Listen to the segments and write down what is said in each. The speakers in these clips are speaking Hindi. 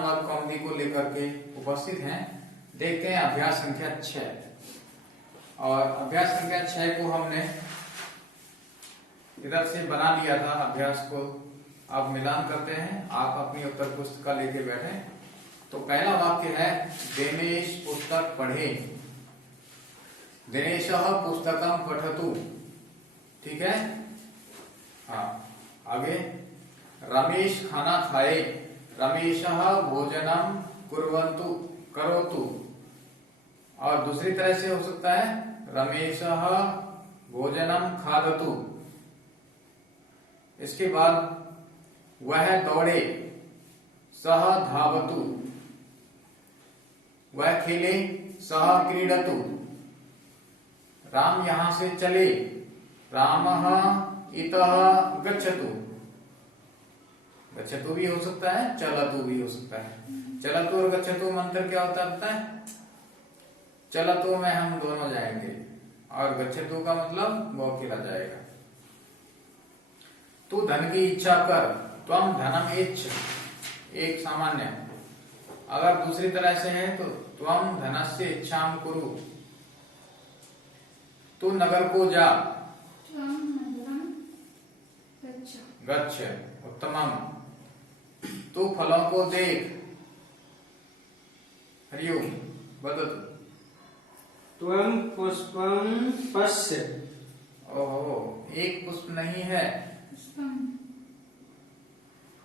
अनुवाद कौमुदी को लेकर के उपस्थित हैं। देखते हैं अभ्यास संख्या 6। और अभ्यास संख्या 6 को हमने इधर से बना लिया था अभ्यास को। अब मिलान करते हैं। आप अपनी उत्तर पुस्तिका लेके बैठे। तो पहला वाक्य है दिनेश पुस्तक पढ़े। दिनेशः पुस्तकं पठतु। ठीक है। हाँ, आगे रमेश खाना खाए। रमेशः भोजनम कुर्वन्तु करोतु। और दूसरी तरह से हो सकता है रमेशः भोजनम खादतु। इसके बाद वह दौड़े। सः धावतु। वह खेले। सः क्रीडतु। राम यहां से चले। रामः इतः गच्छतु। गच्छतु भी हो सकता है, चलतु भी हो सकता है। चलतु और गच्छतु में अंतर क्या होता है? चलतु में हम दोनों जाएंगे और गच्छतु का मतलब वो अकेला जाएगा। तू धन की इच्छा कर। त्वम धनम इच्छ। एक सामान्य। अगर दूसरी तरह से है तो त्वम धनस्य इच्छाम कुरु। तू नगर को जा। गच्छ। उत्तमम। तू फलों को देख। हरिओम। वदतु। त्वं पुष्पं पश्य। ओहो, एक पुष्प नहीं है।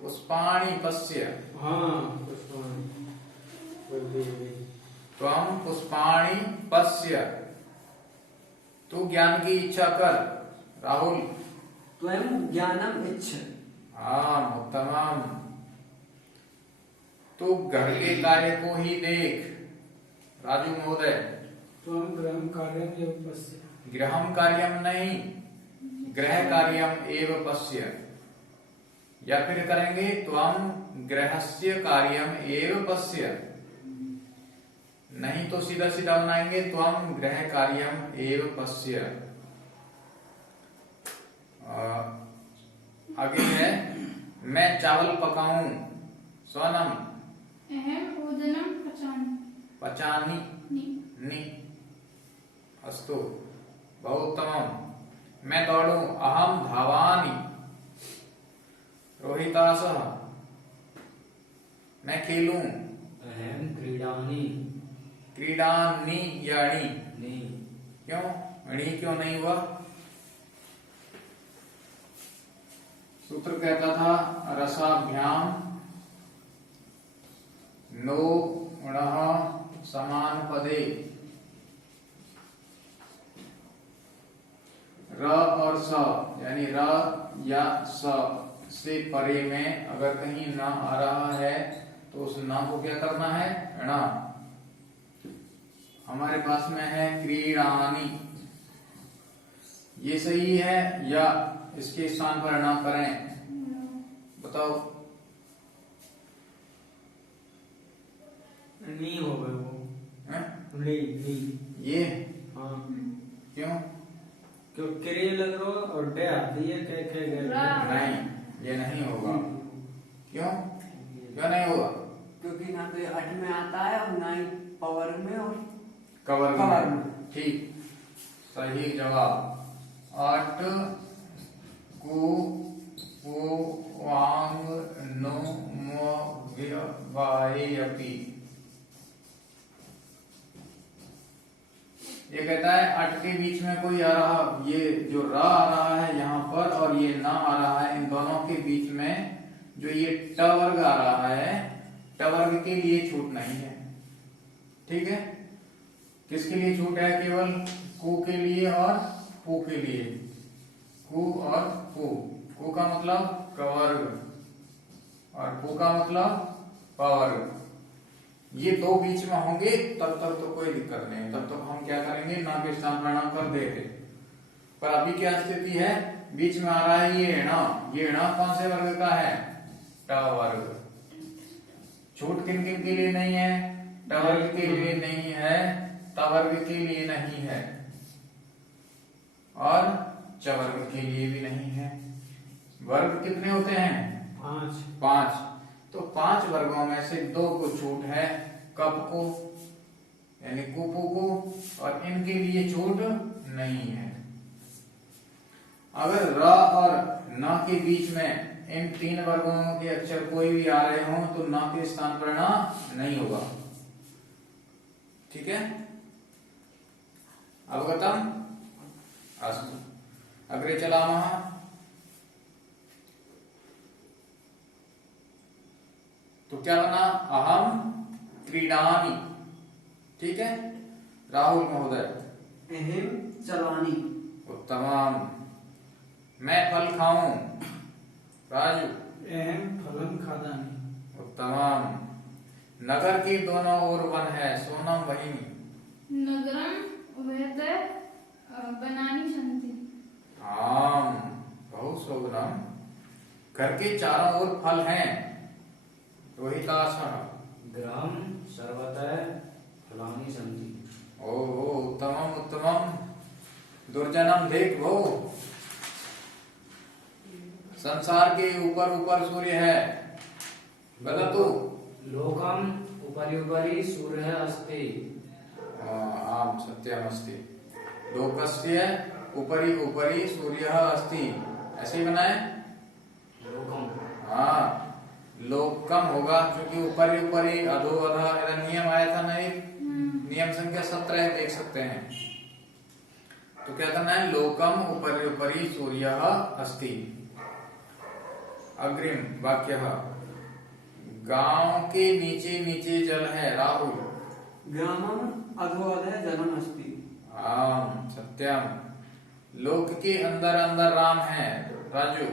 पुष्पाणि पश्य। हाँ, पुष्पाणि। त्वं पुष्पाणि पश्य। तू ज्ञान की इच्छा कर। राहुल। त्वं ज्ञानम इच्छ। हाँ, उत्तमम। तू घर के कार्य को ही देख। राजू महोदय। त्वं गृहं कार्यम एव पश्य। गृहं कार्यम नहीं, गृह कार्यम एव पश्य। या फिर करेंगे त्वं गृहस्य कार्यम एव पश्य। नहीं तो सीधा सीधा बनाएंगे त्वं गृह कार्यम एव पश्य। आगे है मैं चावल पकाऊं। सोनम। अहम भोजनम पचामि। पचानी। नि। अस्तु, बहुत्तमम्। मैं दौड़ूं। अहम धावामि। रोहितासः। मैं खेलूं। अहम क्रीडामि। क्रीडामि या णि? नि। क्यों णि क्यों नहीं हुआ? सूत्र कहता था रसाभ्याम नो णः समान पदे। र और स यानी र या स से परे में अगर कहीं न आ रहा है तो उस न को क्या करना है? ण। हमारे पास में है क्रीडानी। ये सही है या इसके स्थान पर न करें? बताओ। नी हो गए वो। नी। ये हाँ। क्यों? क्यों क्रिया लग रहा और डे आती है कह नहीं, ये नहीं होगा। क्यों क्यों नहीं होगा? क्योंकि ना तो अट में आता है और ना ही पावर में और कवर में। ठीक, सही जवाब। अट को वांग नो मो वायपी। ये कहता है अट के बीच में कोई आ रहा, ये जो र आ रहा है यहाँ पर और ये न आ रहा है, इन दोनों के बीच में जो ये ट वर्ग आ रहा है, ट वर्ग के लिए छूट नहीं है। ठीक है। किसके लिए छूट है? केवल कु के लिए और पु के लिए। कु और पु। कु का मतलब कवर्ग और पु का मतलब पवर्ग। ये दो बीच में होंगे तब तक तो कोई दिक्कत नहीं, तब तक हम क्या करेंगे? ना के स्थान पर न कर देंगे। पर अभी क्या स्थिति है? बीच में आ रहा है ये ण। ये ण कौन से वर्ग का है? ट वर्ग। छूट किन किन के लिए नहीं है? ट वर्ग के लिए नहीं है, त वर्ग के लिए नहीं है और च वर्ग के लिए भी नहीं है। वर्ग कितने होते हैं? 5। 5। तो 5 वर्गों में से 2 को छूट है, कप को यानी कुपू को, और इनके लिए छूट नहीं है। अगर र और न के बीच में इन 3 वर्गों के अक्षर कोई भी आ रहे हो तो न के स्थान पर न नहीं होगा। ठीक है, अवगतम? अस्तु, अग्रे चलामः। तो क्या बना? अहम क्रीडामि। ठीक है राहुल महोदय? अहम चलानी। उत्तम। मैं फल खाऊं? राजू? अहम फलम खादामि। उत्तम। नगर के दोनों ओर वन है, सोनम भगिनी? नगरम उभयतः वनानि सन्ति। आम, बहु शोभनम। घर के चारों ओर फल हैं, रोहितासः? ग्राम सर्वतः फलानि सन्ति। ओहो उत्तमम उत्तमम। दुर्जनम देख वो, संसार के ऊपर ऊपर सूर्य है, बता तू। लोकम उपरि उपरि सूर्यः अस्ति। आम सत्यम अस्ति। लोकस्य उपरि उपरि सूर्यः अस्ति, ऐसे ही बनाए। लोकम, हाँ लोकम होगा क्योंकि ऊपरी ऊपरी अधो अधा इधर नियम आया था ना, एक नियम संख्या 17 देख सकते हैं। तो क्या करना है? लोकम ऊपरी ऊपरी सूर्यः अस्ति। अग्रिम वाक्य, गांव के नीचे नीचे जल है, राहुल? ग्रामम अधोअधः जलम अस्ति। आम सत्यम। लोक के अंदर अंदर राम है, राजू?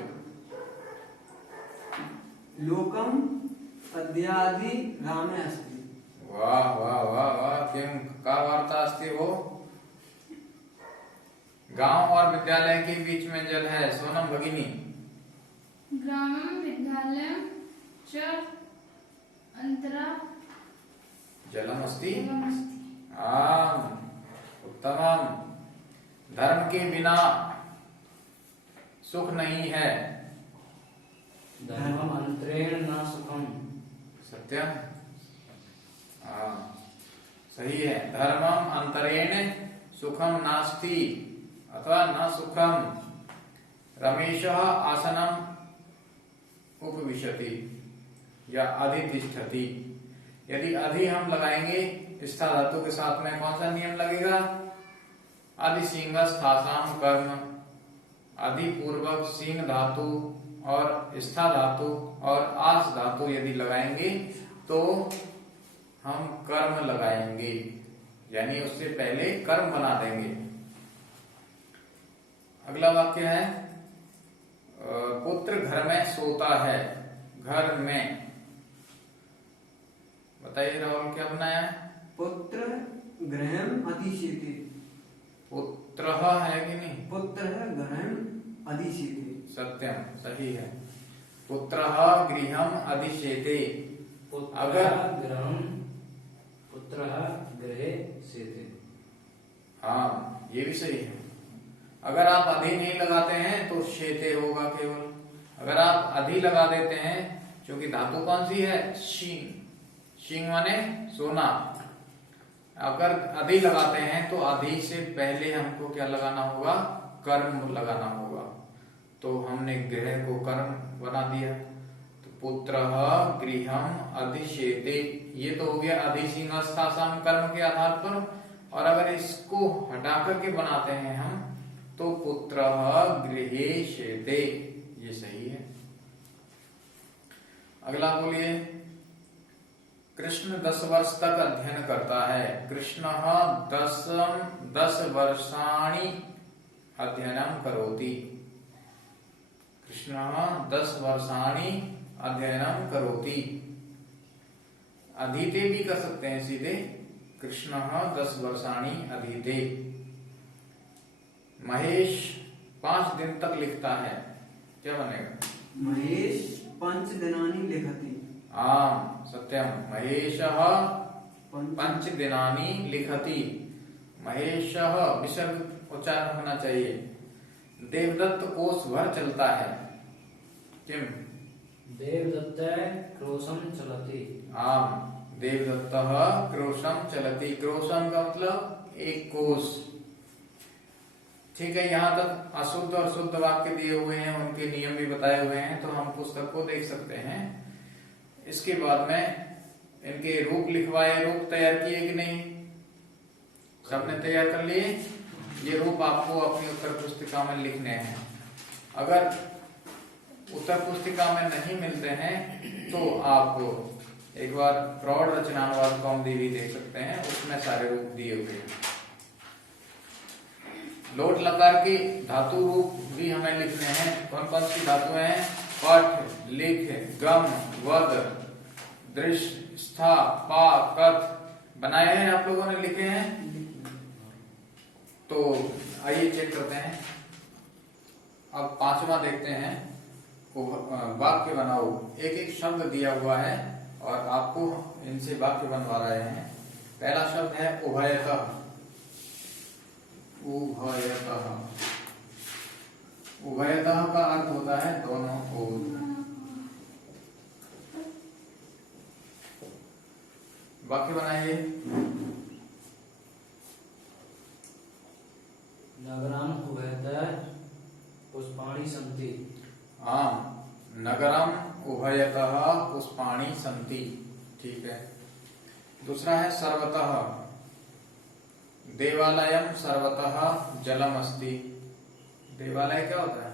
लोकम अद्यादि रामे अस्ति। वाह वाह वाह वाह, किम का वार्ता अस्ति वो? गांव और विद्यालय के बीच में जल है, सोनम भगिनी? ग्रामं विद्यालयं च अन्तरा जलम अस्ति। जलमस्ति। आम उत्तमम। धर्म के बिना सुख नहीं है, धर्मम अंतरेण न सुखम। सत्यम। सही है। धर्मम अंतरेण सुखम नास्ति अथवा न सुखम। रमेशः आसनम उपविशति या अधितिष्ठति। यदि अधि हम लगाएंगे स्था धातु के साथ में, कौन सा नियम लगेगा? अधिसिंह स्थासाम कर्म। अधि पूर्वक सिंह धातु और स्था धातु और आस धातु यदि लगाएंगे तो हम कर्म लगाएंगे, यानी उससे पहले कर्म बना देंगे। अगला वाक्य है, पुत्र घर में सोता है, घर में। बताइए राहुल, क्या बनाया है? पुत्र गृहम अधिशीति। पुत्र है कि नहीं? पुत्र गृहम अधिशीति। सत्यम, सही है। पुत्र गृहम अधिशेते। अगर गृहम पुत्र गृहे सेते। हाँ ये भी सही है। अगर आप अधि नहीं लगाते हैं तो शेते होगा केवल। अगर आप अधि लगा देते हैं, क्योंकि धातु कौन सी है? शींग। शींग माने सोना। अगर अधि लगाते हैं तो अधि से पहले हमको क्या लगाना होगा? कर्म लगाना होगा। तो हमने गृह को कर्म बना दिया। तो पुत्र गृहम अधिशेते, ये तो हो गया अधिसिंहस्थासाम कर्म के आधार पर। और अगर इसको हटा करके बनाते हैं हम तो पुत्र गृहे शेते, ये सही है। अगला बोलिए, कृष्ण 10 वर्ष तक अध्ययन करता है। कृष्ण 10 वर्षाणि अध्ययनम करोति। कृष्ण 10 वर्षाणि अध्ययनम करोति। अधीते भी कर सकते हैं सीधे। कृष्ण 10 वर्षाणि अधीते। महेश 5 दिन तक लिखता है, क्या बनेगा? महेश 5 दिनानि लिखति। आम सत्यम। महेशः 5 दिनानि लिखति। महेशः विसर्ग उच्चारण होना चाहिए। देवदत्त कोष भर चलता है, किम? देवदत्तः क्रोशं चलति। आम देवदत्तः क्रोशम चलति। क्रोशम का मतलब एक कोस। ठीक है, यहाँ तक अशुद्ध और शुद्ध वाक्य दिए हुए हैं, उनके नियम भी बताए हुए हैं, तो हम पुस्तक को देख सकते हैं। इसके बाद में इनके रूप लिखवाए, रूप तैयार किए कि नहीं? सबने तैयार कर लिए? ये रूप आपको अपनी उत्तर पुस्तिका में लिखने हैं। अगर उत्तर पुस्तिका में नहीं मिलते हैं तो आप एक बार प्रौढ़ रचनानुवाद कौमुदी भी देख सकते हैं, उसमें सारे रूप दिए हुए हैं। लोट लकार की धातु रूप भी हमें लिखने हैं। कौन कौन सी धातुएं हैं? पठ, लिख, गम, वद, दृश्य, स्था, पा, कथ बनाए हैं आप लोगों ने, लिखे हैं। तो आइए चेक करते हैं। अब पांचवा देखते हैं, वाक्य बनाओ। एक एक शब्द दिया हुआ है और आपको इनसे वाक्य बनवा रहे हैं। पहला शब्द है उभयतः। उभयतः, उभयतः का अर्थ होता है दोनों ओर। वाक्य बनाइए। नगरम् उभयतः पुष्पाणि सन्ति। आम नगरम उभयतः पुष्पाणि सन्ति। ठीक है। दूसरा है सर्वतः। देवालयम सर्वतः जलम अस्ति। देवालय क्या होता है?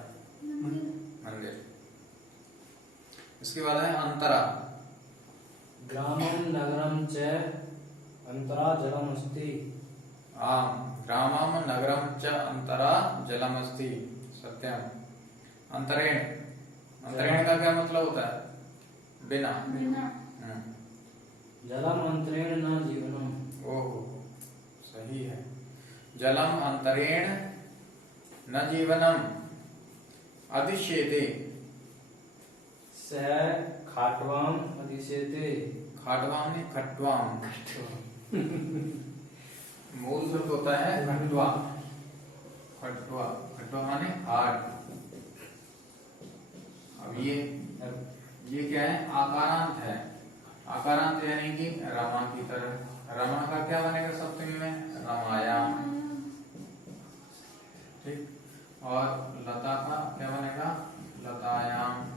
मंदिर। इसके बाद है अंतरा। ग्रामं नगरं च अन्तरा जलमस्ति। आम ग्रामम नगरम च अंतरा जलमस्ति। सत्यम। अंतरेण, अंतरेण का क्या मतलब होता है? बिना। जलम अंतरेण न जीवनम। ओहो, सही है। जलम अंतरेण न जीवनम। अधिष्येते। सह खाट्वाम अधिशेते। खाटवाम ने खटवाम। मूल शब्द होता है खटवा। खटवा, खटवा माने खाट। अब ये क्या है? आकारांत है। आकारांत यानी कि रमा की तरह। रमा का क्या बनेगा सप्तमी में? रमायाम। ठीक। और लता का क्या बनेगा? लतायाम।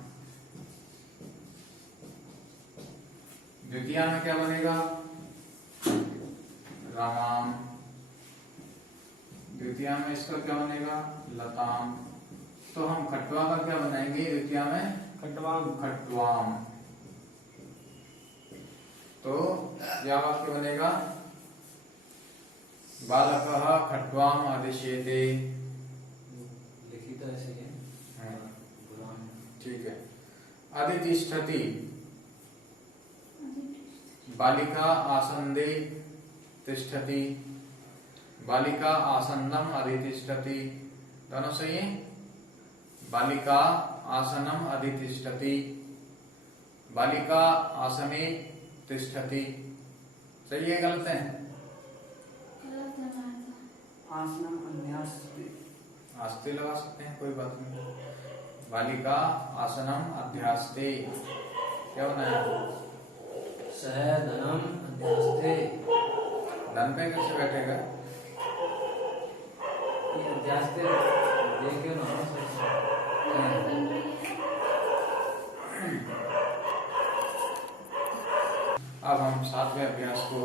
द्वितीया में क्या बनेगा? रामाम। द्वितीया में इसका क्या बनेगा? लताम। तो हम खटवा का क्या बनाएंगे द्वितीया में? खटवाम। खटवाम। तो क्या वाक्य बनेगा? बालकः खट्वाम अधिशेते। लिखित ऐसे है। ठीक है। अधितिष्ठति। बालिका आसंदे तिष्ठति। बालिका आसन्नम अधितिष्ठति। दोनों सही है। बालिका आसनम अधितिष्ठति। बालिका आसने तिष्ठति। सही है गलत है? आसनम अभ्यास। आस्ते लगा सकते हैं, कोई बात नहीं। बालिका आसनम अभ्यास्ते। क्या बनाया? सह धनम अध्यास्ते। धन पे कैसे बैठेगा? ये अध्यास्ते देखिए ना। अब हम सातवें अभ्यास को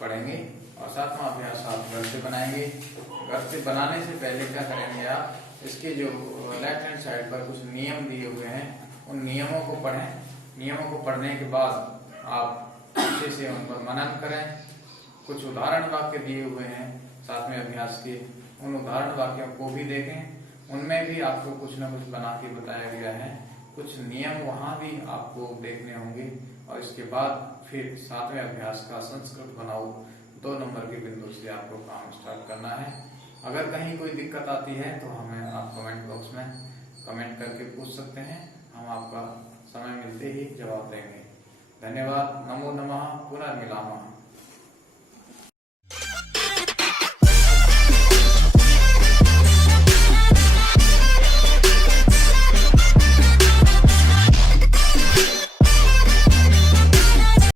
पढ़ेंगे और सातवां अभ्यास आप घर से बनाएंगे। घर से बनाने से पहले क्या करेंगे आप? इसके जो लेफ्ट हैंड साइड पर कुछ नियम दिए हुए हैं, उन नियमों को पढ़ें। नियमों को पढ़ने के बाद आप अच्छे से उन पर मनन करें। कुछ उदाहरण वाक्य दिए हुए हैं सातवें अभ्यास के, उन उदाहरण वाक्यों को भी देखें। उनमें भी आपको कुछ न कुछ बना के बताया गया है। कुछ नियम वहां भी आपको देखने होंगे। और इसके बाद फिर सातवें अभ्यास का संस्कृत बनाओ 2 नंबर के बिंदु से आपको काम स्टार्ट करना है। अगर कहीं कोई दिक्कत आती है तो हमें आप कमेंट बॉक्स में कमेंट करके पूछ सकते हैं। हम आपका समय मिलते ही जवाब देंगे। धन्यवाद। नमो नमः।